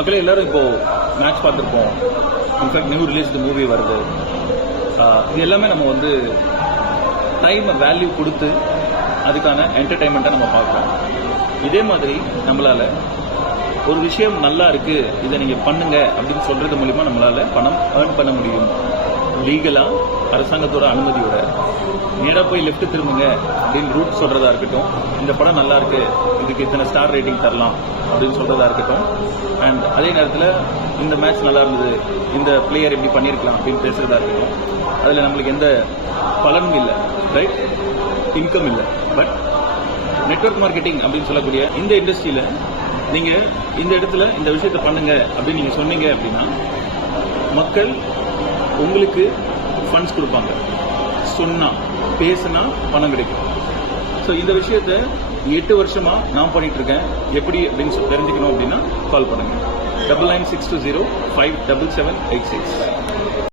மக்களே எல்லாரும் இப்போ மேட்ச் பார்த்துருப்போம். இன்ஃபேக்ட் நியூ ரிலீஸ்டு மூவி வருது. இது எல்லாமே நம்ம வந்து டைமை வேல்யூ கொடுத்து அதுக்கான என்டர்டைன்மெண்ட்டை நம்ம பார்க்குறோம். இதே மாதிரி நம்மளால ஒரு விஷயம் நல்லா இருக்கு, இதை நீங்க பண்ணுங்க அப்படின்னு சொல்றது மூலியமா நம்மளால பணம் ஏர்ன் பண்ண முடியும். லீகலா அரசாங்கத்தோட அனுமதியோட நேராக போய் லெஃப்ட் திரும்புங்க அப்படின்னு ரூட் சொல்றதா இருக்கட்டும், இந்த படம் நல்லா இருக்கு, இதுக்கு இத்தனை ஸ்டார் ரேட்டிங் தரலாம் அப்படின்னு சொல்றதா இருக்கட்டும், அண்ட் அதே நேரத்தில் இந்த மேட்ச் நல்லா இருந்தது, இந்த பிளேயர் எப்படி பண்ணியிருக்கலாம் அப்படின்னு பேசுறதா இருக்கட்டும், அதில் நம்மளுக்கு எந்த பலனும் இல்லை, ரைட்? இன்கம் இல்லை. பட் நெட்வொர்க் மார்க்கெட்டிங் அப்படின்னு சொல்லக்கூடிய இந்த இண்டஸ்ட்ரியில நீங்க இந்த இடத்துல இந்த விஷயத்தை பண்ணுங்க அப்படின்னு நீங்க சொன்னீங்க அப்படின்னா மக்கள் உங்களுக்கு ஃபண்ட்ஸ் கொடுப்பாங்க. சொன்னா பேசுனா பணம் கிடைக்கும். ஸோ இந்த விஷயத்த 8 வருஷமா நான் பண்ணிட்டு இருக்கேன். எப்படி அப்படின்னு தெரிஞ்சுக்கணும் அப்படின்னா கால் பண்ணுங்க 9962057786.